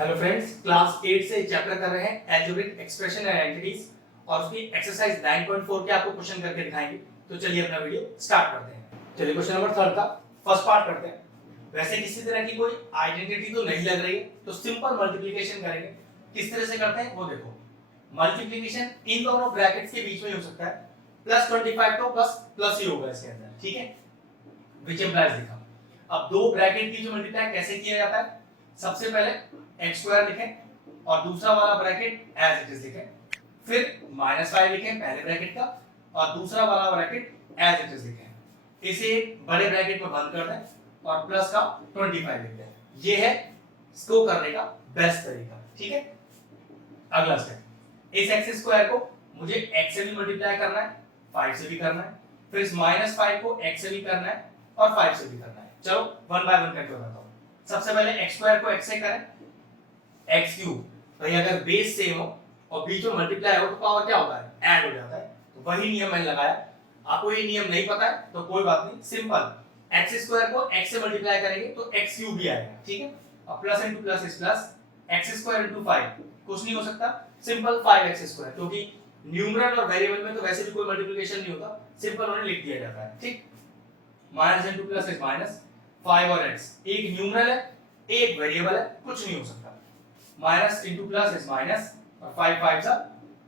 Hello friends, class 8 से chapter कर रहे हैं अलजेब्रिक एक्सप्रेशन एंड एंटिटीज और उसकी एक्सरसाइज 9.4 के आपको क्वेश्चन करके दिखाएंगे। तो चलिए अपना वीडियो स्टार्ट करते हैं। चलिए क्वेश्चन नंबर 3 का फर्स्ट पार्ट करते हैं। वैसे किसी तरह की कोई आइडेंटिटी तो नहीं लग रही है, तो सिंपल मल्टीप्लिकेशन करेंगे। किस तरह से करते हैं वो देखो। मल्टीप्लिकेशन इन दोनों ब्रैकेट्स के बीच में हो सकता है। प्लस 25 तो प्लस ही होगा इसके अंदर, ठीक है। विच इंप्लाइज लिखा। अब दो ब्रैकेट की जो मल्टीप्लाई कैसे किया जाता है, सबसे पहले x स्क्वायर लिखें और दूसरा वाला ब्रैकेट एज इट इज लिखें। फिर -5 लिखें पहले ब्रैकेट का और दूसरा वाला ब्रैकेट एज इट इज लिखें। इसे बड़े ब्रैकेट में बंद कर दें और प्लस का 25 लिख दें। ये है इसको करने का बेस्ट तरीका, ठीक है। अगला स्टेप, इस x स्क्वायर को मुझे x से भी मल्टीप्लाई करना है, 5 से भी करना है। फिर इस -5 को x से भी करना है और 5 से भी करना है। चलो वन बाय वन करके बताता हूं। सबसे पहले x स्क्वायर को x से करें, x क्यूब। भाई अगर बेस सेम हो और बीच में मल्टीप्लाई हो तो पावर क्या होता है, ऐड हो जाता है। तो वही नियम मैंने लगाया। आपको ये नियम नहीं पता है तो कोई बात नहीं, सिंपल x स्क्वायर को x से मल्टीप्लाई करेंगे तो x क्यूब भी आएगा, ठीक है। अब plus into plus is plus, x square into 5 कुछ नहीं हो सकता, सिंपल 5x स्क्वायर, क्योंकि न्यूमरल और वेरिएबल में तो वैसे भी कोई मल्टीप्लिकेशन नहीं होता, सिंपल उन्हें लिख दिया जाता है, ठीक। Minus into plus is minus, 5 और x एक न्यूमरल है एक वेरिएबल है, कुछ नहीं हो सकता। Minus into plus is minus और 5 5 सा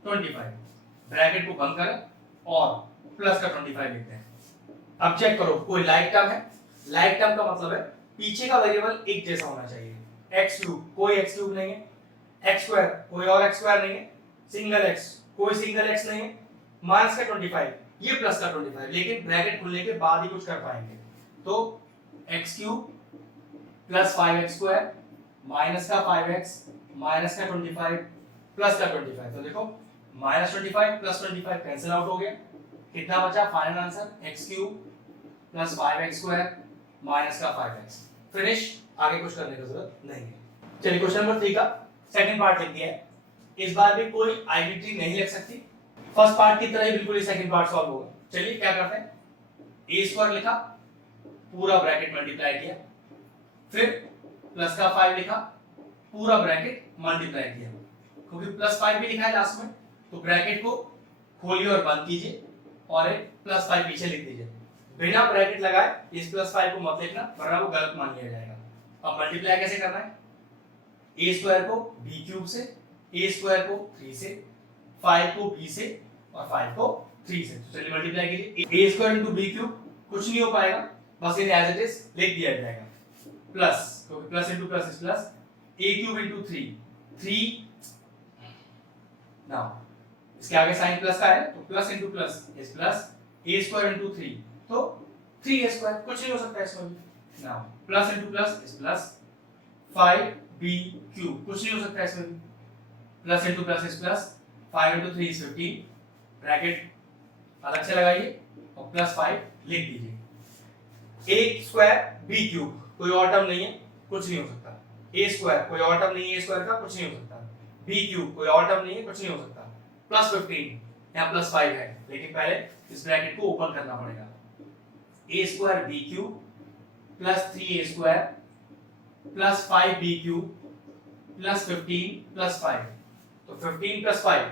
25। ब्रैकेट को बंद करें और प्लस का 25 लिखते हैं। अब चेक करो, कोई लाइक टर्म है। लाइक टर्म का मतलब है पीछे का वेरिएबल एक जैसा होना चाहिए। x क्यूब कोई x क्यूब नहीं है, x स्क्वायर कोई और x स्क्वायर नहीं है, सिंगल x कोई सिंगल x नहीं है, माइनस का 25 ये प्लस का 25, लेकिन ब्रैकेट खुलने के बाद ही कुछ कर पाएंगे। तो x cube plus 5x square minus का 5x माइनस का 25 प्लस का 25। तो देखो -25 प्लस 25 कैंसिल आउट हो गया। कितना बचा final answer, x cube plus 5x square minus का 5x। फिनिश, आगे कुछ करने की जरूरत नहीं है। चलिए क्वेश्चन नंबर 3 का सेकंड पार्ट लिख दिया है। इस बार भी कोई आइडेंटिटी नहीं लिख सकती। फर्स्ट पार्ट की तरह ही बिल्कुल ही सेकंड पार्ट सॉल्व होगा। चलिए क्या करते हैं, a स्क्वायर लिखा, पूरा ब्रैकेट मल्टीप्लाई किया, फिर प्लस का 5 लिखा, पूरा ब्रैकेट मल्टीप्लाई किया। क्योंकि प्लस 5 भी लिखा है लास्ट में, तो ब्रैकेट को खोलिए और बंद कीजिए और एक प्लस 5 पीछे लिख दीजिए। बिना ब्रैकेट लगाए इस प्लस 5 को मत लिखना, वरना वो गलत मान लिया जाएगा। अब मल्टीप्लाई कैसे करना है, a स्क्वायर को b क्यूब से, a स्क्वायर को 3 से, 5 को b से और 5 को 3 से। तो चलिए मल्टीप्लाई कीजिए। a square into b cube कुछ नहीं हो पाएगा, बस इन्हें एज इट इज लिख दिया जाएगा। प्लस, क्योंकि plus into plus is plus, a cube into 3 now इसके आगे साइन प्लस का है तो plus into plus is plus, a square into 3 तो 3a स्क्वायर, कुछ नहीं हो सकता इसमें भी। Now plus into plus is plus, 5b cube कुछ नहीं हो सकता इसमें भी। Plus into plus is plus, 5 into 3 is 15। Bracket अलग से लगाइए और प्लस 5 लिख दीजिए। a स्क्वायर b क्यूब कोई और टर्म नहीं है, कुछ नहीं हो सकता। a स्क्वायर कोई और टर्म नहीं है, a स्क्वायर का कुछ नहीं हो सकता। b क्यूब कोई और टर्म नहीं है, कुछ नहीं हो सकता। प्लस 15 यहाँ प्लस 5 है, लेकिन पहले इस ब्रैकेट को ओपन करना पड़ेगा। a square b cube plus 3a square plus 5b cube plus 15 plus 5, तो 15 प्लस 5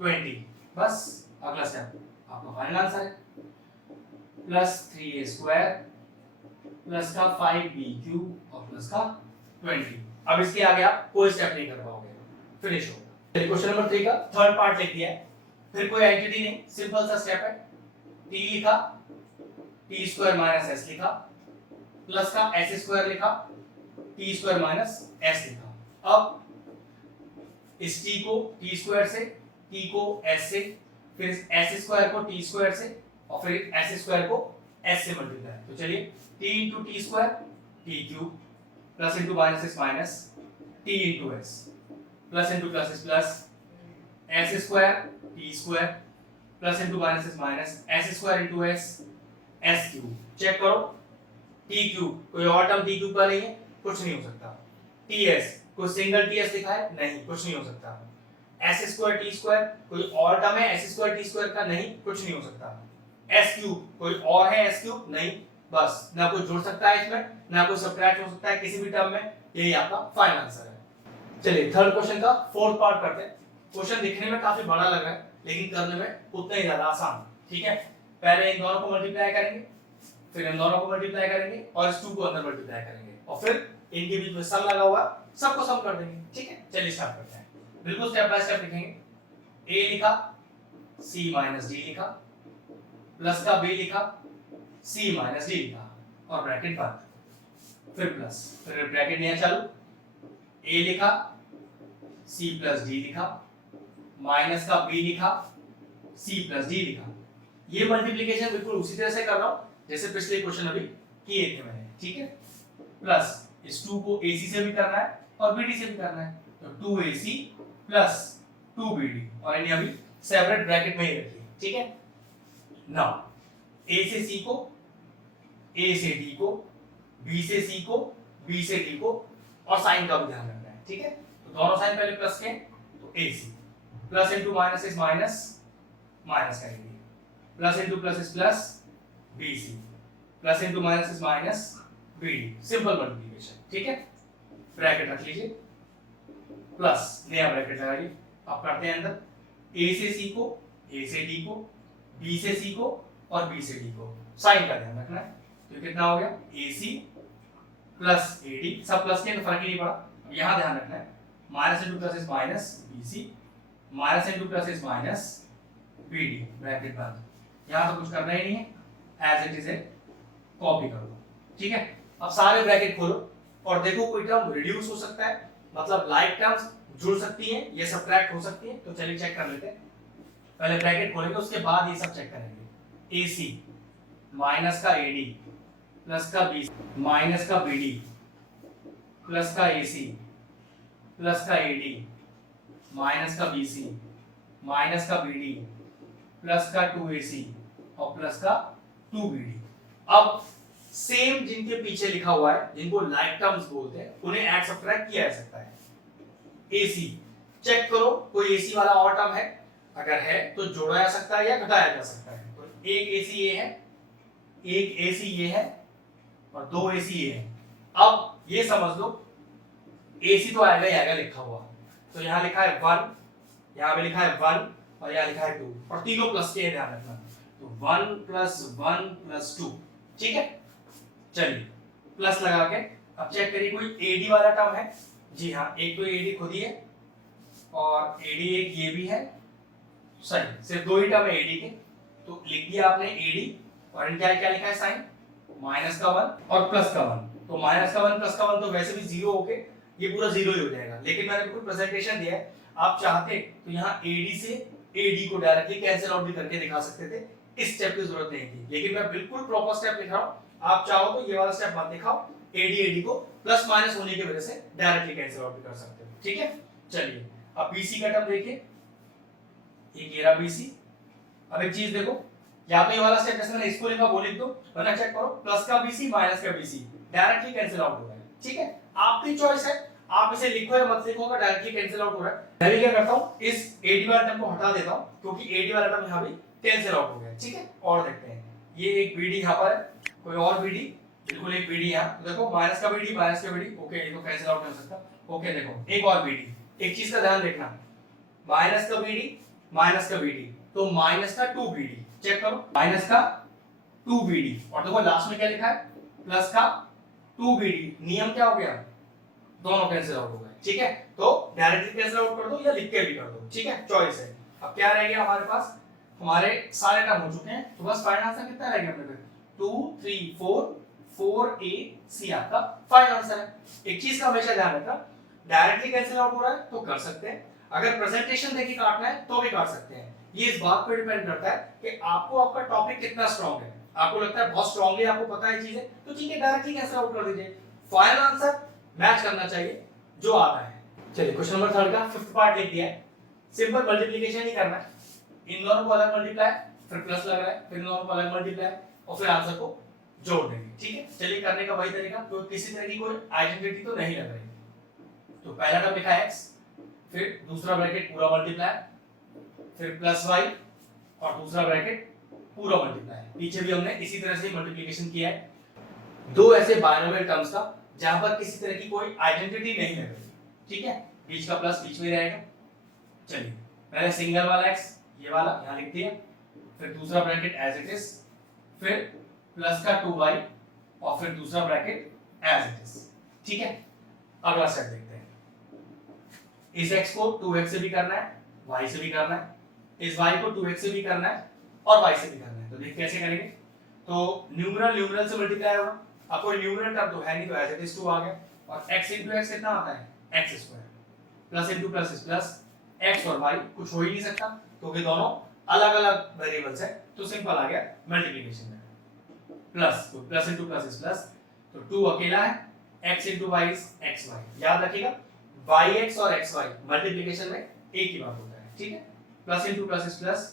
20। बस अगला स्टेप आपका फाइनल आंसर है, प्लस 3a स्क्वायर प्लस का 5b क्यूब और प्लस का 20। अब इसके आगे आप कोई स्टेप नहीं कर पाओगे, फिनिश हो। चलिए क्वेश्चन नंबर 3 का थर्ड पार्ट लिख दिया है। फिर कोई एंटिटी नहीं, सिंपल सा स्टेप है। t लिखा, t स्क्वायर माइनस s लिखा, प्लस का s स्क्वायर लिखा, t स्क्वायर माइनस s लिखा। अब इस t को t स्क्वायर से, t को s से, फिर इस s स्क्वायर को t स्क्वायर से और फिर s स्क्वायर को s से मल्टीप्लाई। तो चलिए t into t square t cube plus into minus is minus, t into s plus into plus is plus, s square t square plus into minus is minus, s square into s s cube. Check करो, t cube कोई और term t cube का नहीं है, कुछ नहीं हो सकता। ts कोई सिंगल ts लिखा है, नहीं, कुछ नहीं हो सकता। s स्क्वायर t स्क्वायर कोई और टर्म है s स्क्वायर t स्क्वायर का, नहीं, कुछ नहीं हो सकता। s क्यूब कोई और है s क्यूब, नहीं, बस ना कोई जुड़ सकता है इसमें, ना कोई सब्ट्रैक्ट हो सकता है किसी भी टर्म में। यही आपका फाइनल आंसर है। चलिए थर्ड क्वेश्चन का फोर्थ पार्ट करते हैं। क्वेश्चन दिखने में काफी बड़ा लग रहा है लेकिन करने में उतना ही ज्यादा आसान। ठीक है, पहले इन दोनों को मल्टीप्लाई करेंगे, फिर इन दोनों को मल्टीप्लाई करेंगे और इस 2 को अंदर मल्टीप्लाई करेंगे और फिर इनके बीच में सम लगा हुआ सबको सम कर देंगे। ठीक है, चलिए स्टार्ट करते हैं। बिल्कुल स्टेप बाय स्टेप लिखेंगे। a लिखा, c माइनस d लिखा, प्लस का b लिखा, c माइनस d लिखा और ब्रैकेट बंद, फिर प्लस, फिर ब्रैकेट नया चालू, a लिखा, c प्लस d लिखा, माइनस का b लिखा, c प्लस d लिखा। ये मल्टीप्लिकेशन बिल्कुल उसी तरह से कर रहा हूं जैसे पिछले क्वेश्चन अभी किए थे मैंने। ठीक है, प्लस इस 2 को ac से भी करना है और bd से भी करना है, तो 2ac प्लस 2bd और इन्हें अभी सेपरेट ब्रैकेट में ही रखिए। ठीक है, नाउ a से c को, a से d को, b से c को, b से d को और साइन का भी ध्यान रखना है। ठीक है, तो दोनों साइन पहले प्लस के, तो ac plus into minus is minus, minus करेंगे, plus into plus is plus, bc plus into minus is minus, bd, simple multiplication. ठीक है, ब्रैकेट रख लीजिए, प्लस नया ब्रैकेट लगाइए। अब करते हैं अंदर a से c को, a से d को, b से c को और b से d को, साइन का ध्यान रखना है। तो कितना हो गया, ac प्लस ad, सब प्लस के तो फर्क ही नहीं पड़ा। यहां ध्यान रखना है, minus into plus is minus bc, minus into plus is minus bd, bracket बंद। यहां तो कुछ करना ही नहीं है, एज इट इज है, कॉपी कर लो। ठीक है, अब सारे ब्रैकेट खोलो और देखो कोई टर्म रिड्यूस हो सकता है, मतलब लाइक टर्म्स जुड़ सकती हैं, ये सब्ट्रैक्ट हो सकती है। तो चलिए चेक कर लेते हैं। पहले ब्रैकेट खोलेंगे, उसके बाद ये सब चेक करेंगे। AC माइनस का AD प्लस का BC माइनस का BD प्लस का AC प्लस का AD माइनस का BC माइनस का BD प्लस का 2AC और प्लस का 2BD। अब सेम जिनके पीछे लिखा हुआ है, जिनको लाइक टर्म्स बोलते हैं, उन्हें ऐड सब्ट्रैक्ट किया जा सकता है। AC चेक करो कोई AC वाला और टर्म है, अगर है तो जोड़ा जा सकता है या घटाया जा सकता है। तो एक AC ये है, एक AC ये है और 2 AC ये है। अब ये समझ लो AC तो आएगा ही आएगा लिखा हुआ, तो यहाँ लिखा है 1, यहाँ पे लिखा है 1 और यहाँ लिखा है 2 और तीनों प्लस के, ध्यान रखना। तो 1 प्लस 1 प्लस 2। ठीक है, चलिए प्लस लगा के अब चेक करिए कोई AD वाला टर्म है। जी हाँ, एक तो AD खुद ही है और AD एक ये भी है, सही, सिर्फ 2 ही टर्म है AD के, तो लिख दिया आपने AD और इनका क्या लिखा है साइन, माइनस का 1 और प्लस का 1। तो माइनस का 1 प्लस का 1 तो वैसे भी 0 होके ये पूरा 0 ही हो जाएगा, लेकिन मैंने बिल्कुल प्रेजेंटेशन दिया है, आप चाहते तो यहाँ AD से AD को डायरेक्टली कैंसिल आउट भी करके दिखा सकते थे, इस स्टेप की जरूरत नहीं थी, लेकिन मैं बिल्कुल प्रॉपर स्टेप लिख रहा हूँ। आप चाहो तो ये वाला स्टेप मत दिखाओ, AD को प्लस माइनस होने की वजह से डायरेक्टली कैंसिल आउट भी कर सकते हो। ठीक है, चलिए अब BC का टर्म देखिए, ये घेरा BC। अब एक चीज देखो, या तो ये वाला स्टेप जैसे मैंने इसको लिखा वो लिख दो, वरना चेक करो प्लस का BC माइनस का BC डायरेक्टली कैंसिल आउट हो रहा है। ठीक है, आपकी चॉइस है, आप इसे लिखो या मत लिखो, डायरेक्टली कैंसिल आउट हो रहा है। मैं भी क्या करता हूँ, इस AD वाला टर्म को हटा देता हूँ क्योंकि AD वाला टर्म यहाँ भी कैंसिल आउट हो गया। ठीक है, और देखते हैं, ये एक BD यहाँ पर है, कोई और BD, बिल्कुल एक BD यहाँ, तो देखो माइनस का BD माइनस का BD, ओके, ये तो कैंसिल आउट नहीं हो सकता। ओके, देखो एक और BD, एक चीज का ध्यान देखना, माइनस का BD माइनस का BD, तो माइनस का 2BD, चेक करो, माइनस का 2BD और देखो लास्ट में क्या लिखा है, प्लस का 2BD। नियम क्या हो गया, दोनों कैंसिल आउट हो गए। ठीक है, तो डायरेक्टली कैंसिल आउट कर दो या लिख के भी कर दो। ठीक है, चॉइस है। अब क्या रह गया हमारे पास, हमारे सारे टर्म हो चुके हैं, तो बस फाइनल आंसर कितना रह गया अपने पे, 2 3 4 4AC आपका फाइनल आंसर है। एक चीज का हमेशा ध्यान रखना, डायरेक्टली कैंसिल आउट हो रहा है तो कर सकते हैं, अगर प्रेजेंटेशन देखिए काटना है तो भी काट सकते हैं। ये इस बात पर डिपेंड करता है कि आपको आपका टॉपिक कितना स्ट्रांग है। आपको लगता है बहुत स्ट्रांगली आपको पता है चीजें, तो ठीक है डायरेक्टली कैंसिल आउट कर दीजिए। फाइनल आंसर मैच करना चाहिए जो आता है। चलिए क्वेश्चन नंबर 3 का फिफ्थ पार्ट लिख दिया है। सिंपल मल्टीप्लिकेशन ही करना है, इन दोनों को अलग मल्टीप्लाई, फिर प्लस लग रहा है, फिर इन दोनों को अलग मल्टीप्लाई और फिर आंसर को जोड़ देंगे। ठीक है, चलिए करने का वही तरीका, तो किसी तरह की कोई आइडेंटिटी तो नहीं लग रही। तो पहला टर्म लिखा है x, फिर दूसरा ब्रैकेट पूरा मल्टीप्लाई, फिर प्लस y और दूसरा ब्रैकेट पूरा मल्टीप्लाई। पीछे भी हमने इसी तरह से मल्टीप्लिकेशन किया है। दो ऐसे बाइनोमियल टर्म्स का जहां पर किसी तरह की कोई आइडेंटिटी नहीं लग रही। ठीक है, बीच का प्लस बीच में रहेगा। चलिए पहले सिंगल वाला x ये वाला यहाँ लिख दिया, फिर दूसरा ब्रैकेट एज इट इज, फिर प्लस का 2y और फिर दूसरा ब्रैकेट एज इट इज। ठीक है, अगला स्टेप देखते हैं। इस x को 2x से भी करना है, y से भी करना है, इस y को 2x से भी करना है और y से भी करना है। तो देख कैसे करेंगे, तो न्यूमरल न्यूमरल से मल्टीप्लाई होगा। अब कोई न्यूमरल टर्म तो है नहीं, तो एज इट इज 2 आ गया, और x into x कितना आता है x square, plus into plus is plus, x और y कुछ हो ही नहीं सकता क्योंकि दोनों अलग अलग वेरिएबल्स है, तो सिंपल आ गया मल्टीप्लिकेशन में। प्लस तो plus into plus is plus, तो 2 अकेला है, x into y is xy। याद रखिएगा yx और xy मल्टीप्लिकेशन में एक ही बात होता है। ठीक है, plus into plus is plus,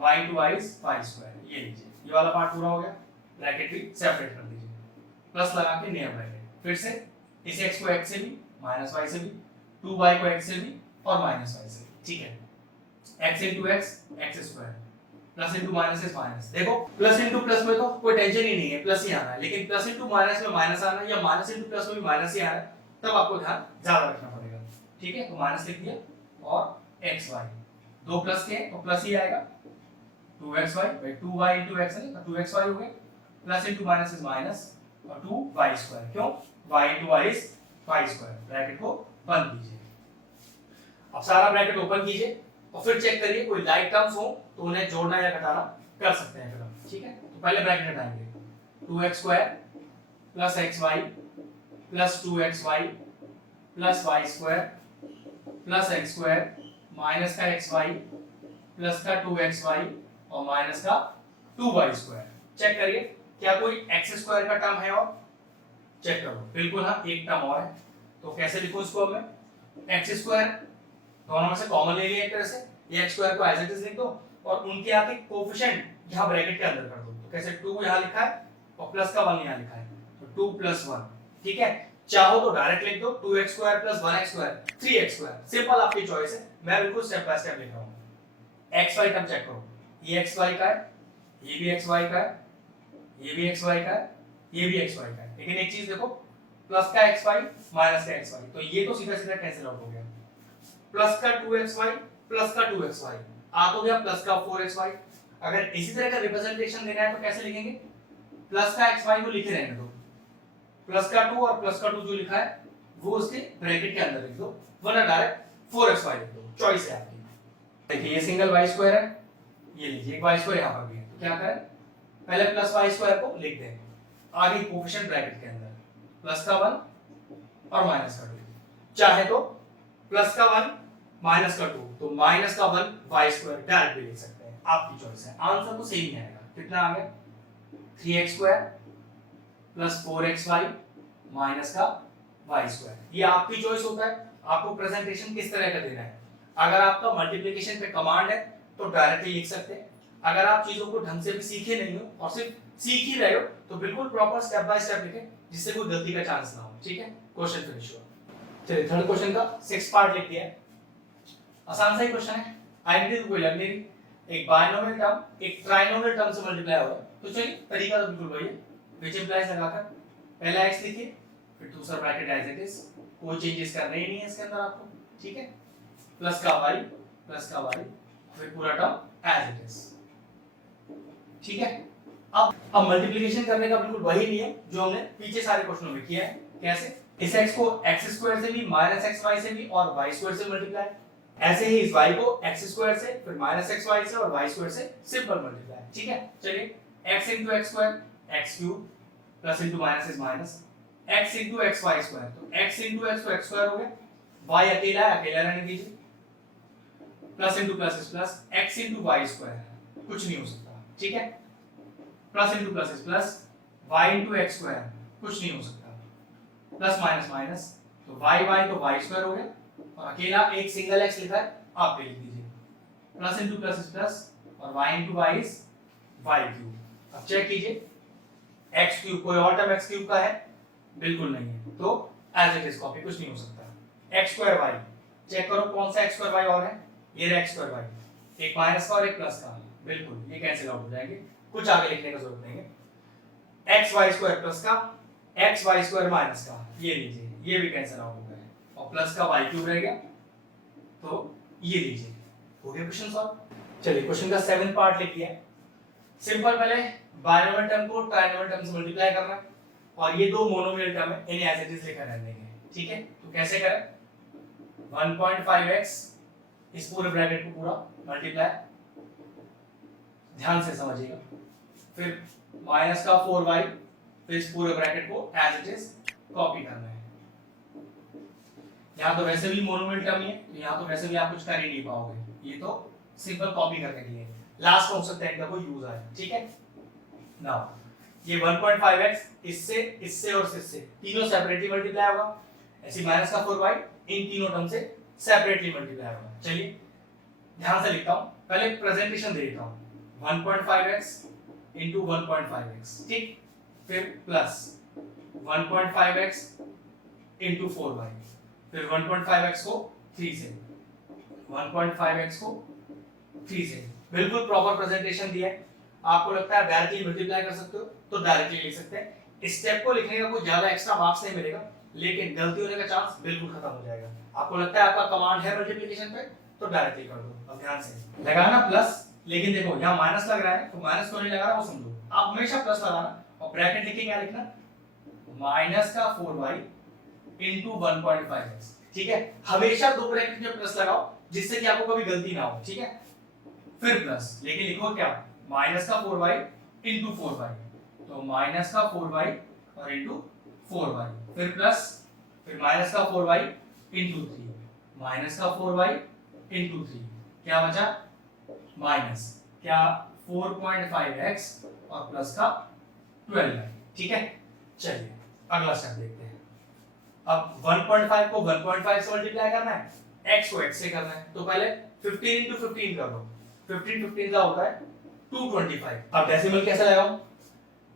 y into y is y square. ये लीजिए, ये वाला पार्ट पूरा हो गया, ब्रैकेट भी सेपरेट कर दीजिए, प्लस लगा के नया ब्रैकेट। फिर से इस x को x से भी, माइनस y से भी, 2y को x से भी और माइनस y से भी। ठीक है, x into x x square, plus into minus is minus. देखो प्लस into प्लस में तो कोई टेंशन ही नहीं है, प्लस ही आना है, लेकिन प्लस into माइनस में माइनस आना है या माइनस into प्लस में भी माइनस ही आना है, तब आपको ध्यान ज्यादा रखना पड़ेगा। ठीक है, तो माइनस लिख दिया और xy, दो प्लस के तो प्लस ही आएगा, 2xy भाई 2y into x है तो 2xy हो गया, plus into minus is minus और 2y स्क्वायर। क्यों, y into y is y square. Bracket को बंद कीजिए। अब सारा ब्रैकेट ओपन कीजिए और फिर चेक करिए कोई लाइक टर्म्स हो तो उन्हें जोड़ना या घटाना कर सकते हैं फिर हम। ठीक है, तो पहले ब्रैकेट हटाएंगे, 2x square plus xy plus 2xy plus y square plus x square minus का xy प्लस का 2xy और माइनस का 2y स्क्वायर। चेक करिए क्या कोई x स्क्वायर का टर्म है, और चेक करो, बिल्कुल हाँ एक टर्म और है। तो कैसे लिखूं इसको अब मैं, x स्क्वायर दोनों में से कॉमन ले लिया एक तरह से, ये x स्क्वायर को एज इट इज लिख दो और उनके आगे कोएफिशिएंट यहाँ ब्रैकेट के अंदर कर दो। तो कैसे, 2 यहाँ लिखा है और प्लस का 1 यहाँ लिखा है, तो 2 प्लस 1। ठीक है, चाहो तो डायरेक्ट लिख दो 2x square plus 1x square 3x square, simple आपकी चॉइस है, मैं बिल्कुल स्टेप बाय स्टेप लिख रहा हूं। xy टर्म चेक करो, ये xy का है, ये भी xy का है, ये भी xy का है, ये भी xy का है, लेकिन एक चीज देखो, प्लस का xy माइनस का xy, तो ये तो सीधा सीधा कैंसिल आउट हो गया, प्लस का 2xy प्लस का 2xy आ तो गया प्लस का 4xy। अगर इसी तरह का रिप्रेजेंटेशन देना है तो कैसे लिखेंगे, प्लस का xy को लिखे रहने दो, प्लस का 2 और प्लस का 2 जो लिखा है वो उसके ब्रैकेट के अंदर लिख दो, वरना डायरेक्ट 4xy लिख दो, चॉइस है आपकी। देखिए ये सिंगल y स्क्वायर है, ये लीजिए एक y स्क्वायर यहां पर भी है, तो क्या करें, पहले प्लस y स्क्वायर को लिख दें आगे कोएफिशिएंट ब्रैकेट के अंदर, प्लस का 1 और माइनस का 2, चाहे तो प्लस का 1 माइनस का 2, तो माइनस का 1 y स्क्वायर डायरेक्ट भी लिख सकते हैं, आपकी चॉइस है। आंसर तो सेम ही आएगा, कितना आ गया 3x square plus 4xy minus का y स्क्वायर। ये आपकी चॉइस होता है, आपको प्रेजेंटेशन किस तरह का देना है। अगर आपका मल्टीप्लिकेशन पे कमांड है तो डायरेक्टली लिख सकते हैं, अगर आप चीजों को ढंग से भी सीखे नहीं हो और सिर्फ सीख ही रहे हो तो बिल्कुल प्रॉपर स्टेप बाय स्टेप लिखें, जिससे कोई गलती का चांस ना हो। ठीक है, क्वेश्चन फिनिश हुआ। चलिए थर्ड क्वेश्चन का 6 पार्ट लिख दिया है, आसान सा ही क्वेश्चन है, आइडेंटिटी कोई लगनी नहीं, एक बायनोमियल टर्म एक ट्राइनोमियल टर्म से मल्टीप्लाई हो रहा है, तो चलिए तरीका तो बिल्कुल वही है, व्हिच इंप्लाइज लगाकर पहला x लिखिए, फिर दूसरा ब्रैकेट एज इट इज, कोई चेंजेस करने ही नहीं है इसके अंदर आपको। ठीक है, प्लस का y फिर पूरा टर्म एज इट इज। ठीक है, अब मल्टीप्लिकेशन करने का बिल्कुल वही नियम जो हमने पीछे सारे क्वेश्चनों में किया है। कैसे, इस x को x स्क्वायर से भी माइनस xy से भी और y स्क्वायर से मल्टीप्लाई, ऐसे ही इस y को x स्क्वायर से फिर माइनस xy से और y स्क्वायर से सिंपल मल्टीप्लाई। ठीक है, चलिए x into x square x cube plus into minus is minus x into xy square, तो x into x तो x स्क्वायर हो गया, y अकेला है अकेला रहने दीजिए, plus into plus is plus, x into y square कुछ नहीं हो सकता। ठीक है, plus into plus is plus, y into x square कुछ नहीं हो सकता, प्लस माइनस माइनस, तो y तो y स्क्वायर हो गया, और अकेला एक सिंगल x लिखा है आप पे लिख दीजिए, plus into plus is plus और y into y is y cube. अब चेक कीजिए x क्यूब कोई और टर्म x क्यूब का है, बिल्कुल नहीं है, तो एज इट इज कॉपी, कुछ नहीं हो सकता। x स्क्वायर y चेक करो कौन सा x स्क्वायर y और है, ये x स्क्वायर y, एक माइनस का और एक प्लस का, बिल्कुल ये कैंसिल आउट हो जाएंगे, कुछ आगे लिखने का जरूरत नहीं है। x y स्क्वायर प्लस का x y स्क्वायर माइनस का, ये लीजिए ये भी कैंसिल आउट हो गया, और प्लस का y क्यूब रह गया, तो ये लीजिए, हो गया क्वेश्चन सॉल्व। चलिए क्वेश्चन का 7th पार्ट लिख दिया। सिंपल, पहले बाइनोमियल टर्म को ट्राइनोमियल टर्म से मल्टीप्लाई करना है और ये दो मोनोमियल टर्म है, इन्हें एज इट इज लेकर रहने देंगे। ठीक है, तो कैसे करें? 1.5x इस पूरे ब्रैकेट को पूरा मल्टीप्लाई, ध्यान से समझिएगा, फिर माइनस का 4y, फिर इस पूरे ब्रैकेट को एज इट इज कॉपी करना है। यहाँ तो वैसे भी मोनोमियल टर्म है, तो यहाँ तो वैसे भी आप कुछ कर ही नहीं पाओगे, ये तो सिंपल कॉपी करने के लिए लास्ट ऑप्शन तक का कोई यूज है। ठीक है, नाउ ये 1.5x इससे, इससे और इससे तीनों सेपरेटली मल्टीप्लाई होगा, ऐसे माइनस का 4y इन तीनों टर्म से सेपरेटली मल्टीप्लाई होगा। चलिए ध्यान से लिखता हूं, पहले प्रेजेंटेशन दे देता हूं, 1.5x into 1.5x, ठीक, फिर प्लस 1.5x into 4y, फिर 1.5x को 3 से, 1.5x को 3 से, बिल्कुल प्रॉपर प्रेजेंटेशन दिया है। आपको लगता है डायरेक्टली मल्टीप्लाई कर सकते हो तो डायरेक्टली लिख सकते हैं, स्टेप को लिखने का कोई ज्यादा एक्स्ट्रा मार्क्स नहीं मिलेगा, लेकिन गलती होने का चांस बिल्कुल खत्म हो जाएगा। आपको लगता है आपका कमांड है मल्टीप्लिकेशन पे तो डायरेक्टली कर दो। अब ध्यान से लगाना प्लस, लेकिन देखो यहाँ माइनस लग रहा है तो माइनस क्यों नहीं लगा रहा वो समझो। आप हमेशा प्लस लगाना और ब्रैकेट लिख के क्या लिखना, माइनस का 4y into 1.5x। ठीक है, हमेशा दो ब्रैकेट में प्लस लगाओ जिससे कि आपको कभी गलती ना हो। ठीक है, फिर प्लस, लेकिन लिखो क्या, माइनस का 4y into 4y, तो माइनस का 4y और into 4y, फिर प्लस, फिर माइनस का 4y into 3, माइनस का 4y into 3, क्या बचा माइनस क्या 4.5x और प्लस का 12y। ठीक है, चलिए अगला स्टेप देखते हैं। अब 1.5 को 1.5 से मल्टीप्लाई करना है, x को x से करना है, तो पहले 15 into 15 कर दो, 15 का होता है 225। अब डेसिमल कैसे लगाऊं,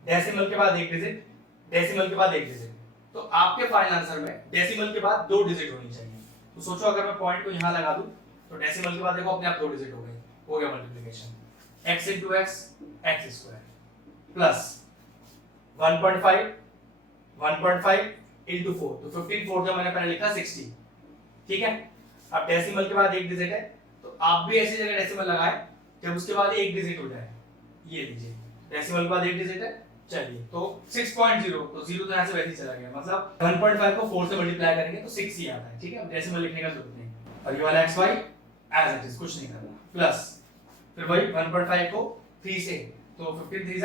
डेसिमल के बाद एक डिजिट, डेसिमल के बाद एक डिजिट, तो आपके फाइनल आंसर में डेसिमल के बाद 2 डिजिट होनी चाहिए। तो सोचो अगर मैं पॉइंट को यहां लगा दूं तो डेसिमल के बाद देखो अपने आप 2 डिजिट हो गए, हो गया multiplication, x into x, x square plus 1.5 into 4, तो 15 4 जो मैंने पहले लिखा 60। ठीक है, अब डेसिमल के बाद एक डिजिट है तो आप भी ऐसी जगह डेसिमल लगाएं जब उसके बाद एक डिजिट हो जाए, ये लीजिए डेसिमल के बाद एक डिजिट है। चलिए तो 6.0, तो 0 तो यहाँ से वैसे ही चला गया, मतलब 1.5 को 4 से मल्टीप्लाई करेंगे तो 6 ही आता है। ठीक है, डेसिमल लिखने का जरूरत नहीं, और ये वाला xy एज इट इज, कुछ नहीं करना, प्लस फिर वही 1.5 को 3 से, तो 15 3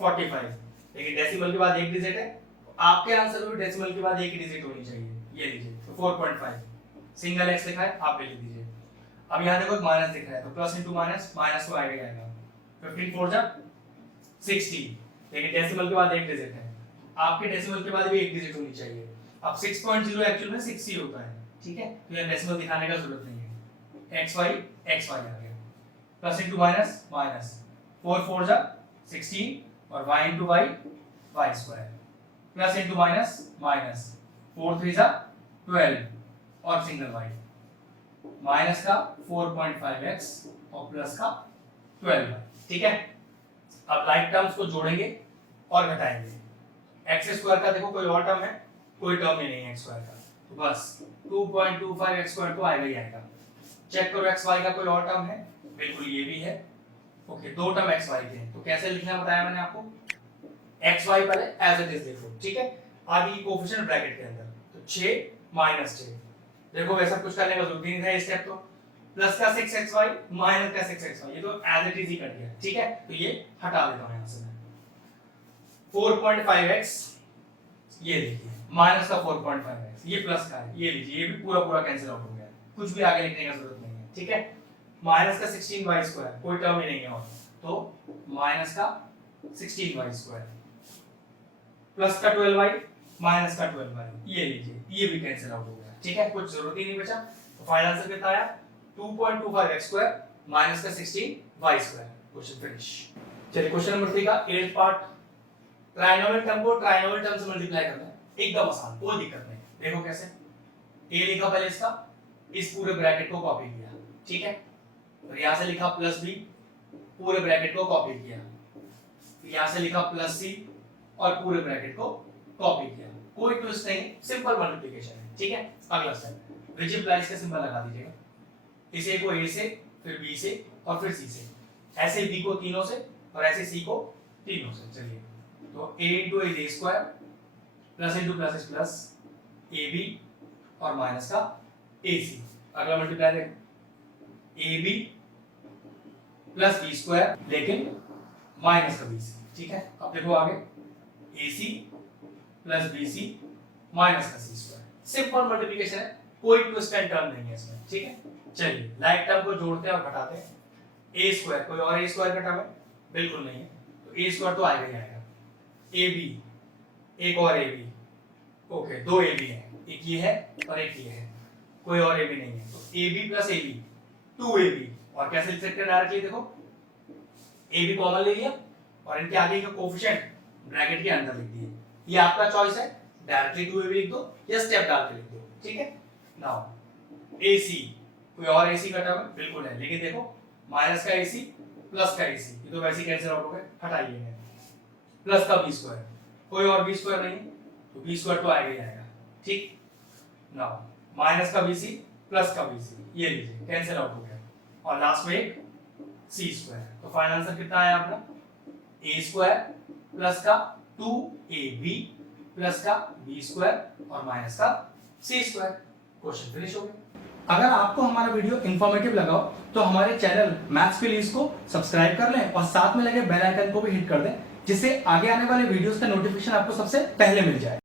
45, लेकिन डेसिमल के बाद एक डिजिट है, तो आपके आंसर में डेसिमल के बाद एक ही डिजिट होनी चाहिए, ये लीजिए, तो 4.5 सिंगल x लिखा है, आप भी लिख दीजिए। अब यहाँ देखो माइनस दिख रहा है तो प्लस इंटू माइनस, माइनस तो आएगा ही आएगा, 15 4 60, लेकिन डेसिमल के बाद एक डिजिट है, आपके डेसिमल के बाद भी एक डिजिट होनी चाहिए। अब 6.0 एक्चुअल में 6 ही होता है। ठीक है, तो यहाँ डेसिमल दिखाने का जरूरत नहीं है, xy आ गया, प्लस इंटू माइनस माइनस, 4 4 16 और y into y, y square, plus into minus minus, 4 3 12 और सिंगल y, माइनस का 4.5x और प्लस का 12। ठीक है, अब लाइक टर्म्स को जोड़ेंगे और घटाएंगे। x स्क्वायर का देखो कोई और टर्म है, कोई टर्म ही नहीं है x स्क्वायर का, तो बस 2.25 x स्क्वायर तो आएगा ही आएगा। चेक करो x y का कोई और टर्म है, बिल्कुल ये भी है। ओके, दो टर्म x y के हैं, तो कैसे लिखना बताया मैंने आपको, x y पहले एज इट इज लिखो। ठीक है, आगे कोएफिशिएंट ब्रैकेट के अंदर, तो 6 माइनस 6, देखो वैसा कुछ करने का जरूरत नहीं था ये स्टेप, तो प्लस का 6xy माइनस का 6xy, ये तो एज इट इज ही कट गया। ठीक है, तो ये हटा देता हूं यहां से मैं, 4.5x ये देखिए, माइनस का 4.5x, ये प्लस का है, ये लीजिए, ये भी पूरा पूरा कैंसिल आउट हो गया, कुछ भी आगे लिखने का जरूरत नहीं है। ठीक है, माइनस का 16y स्क्वायर, कोई टर्म ही नहीं है और, तो माइनस का 16y स्क्वायर प्लस का 12y माइनस का 12y, ये लीजिए, ये भी कैंसिल आउट हो गया। ठीक है, कुछ जरूरत ही नहीं बचा, तो फाइनल आंसर कितना आया, 2.25x स्क्वायर माइनस का 16y स्क्वायर। Question finish. चलिए क्वेश्चन नंबर 3 का 8th पार्ट, ट्राइनोमियल टर्म को ट्राइनोमियल टर्म से मल्टीप्लाई करना है, एकदम आसान, कोई दिक्कत नहीं। देखो कैसे, a लिखा पहले इसका, इस पूरे ब्रैकेट को कॉपी किया, ठीक है, और यहां से लिखा प्लस b, पूरे ब्रैकेट को कॉपी किया, यहां से लिखा प्लस c और पूरे ब्रैकेट को कॉपी किया, कोई ट्विस्ट नहीं, सिंपल मल्टीप्लिकेशन है। ठीक है, अगला स्टेप, विच इम्प्लाइज का सिंबल लगा दीजिएगा, इस ए को ए से, फिर बी से और फिर सी से, ऐसे बी को तीनों से और ऐसे सी को तीनों से। चलिए तो a into A B square plus into plus is plus A B और माइनस का ए सी। अगला मल्टीप्लाई देखें, A B plus B square लेकिन माइनस का बी सी। ठीक है, अब देखो आगे A C plus B C minus का सी स्क्वायर। सिंपल मल्टीप्लिकेशन है, कोई ट्विस्ट एंड टर्न नहीं है इसमें। ठीक है, चलिए लाइक टर्म को जोड़ते हैं और घटाते हैं। ए स्क्वायर, कोई और ए स्क्वायर का टर्म है? बिल्कुल नहीं है, तो ए स्क्वायर तो आएगा ही आएगा। ए बी, एक और ए बी, ओके दो ए बी है, एक ये है और एक ये है, कोई और ए बी नहीं है, तो A B plus A B two A B. और कैसे लिख सकते हैं डायरेक्टली, देखो ए बी कॉमन ले लिया और इनके आगे का कोफिशिएंट ब्रैकेट के अंदर लिख दिए। ये आपका चॉइस है, डायरेक्टली टू ए बी लिख दो या स्टेप डाल के लिख दो। ठीक है, नाउ ए सी, कोई और ए सी का टर्म है? बिल्कुल है, लेकिन देखो माइनस का ए सी प्लस का ए सी, ये तो वैसे ही कैंसिल आउट हो गए, हटाइए इन्हें। प्लस का बी स्क्वायर, कोई और बी स्क्वायर नहीं, तो बी स्क्वायर तो आएगा ही आएगा। ठीक, नाउ माइनस का बी सी प्लस का बी सी, ये लीजिए कैंसिल आउट हो गया, और लास्ट में एक सी स्क्वायर। तो फाइनल आंसर कितना आया अपना, ए स्क्वायर प्लस का 2ab प्लस का बी स्क्वायर और माइनस का सी स्क्वायर। क्वेश्चन फिनिश हो गया। अगर आपको हमारा वीडियो इंफॉर्मेटिव लगा हो तो हमारे चैनल मैथ्स प्लीज को सब्सक्राइब कर लें और साथ में लगे बेल आइकन को भी हिट कर दें, जिससे आगे आने वाले वीडियोस का नोटिफिकेशन आपको सबसे पहले मिल जाए।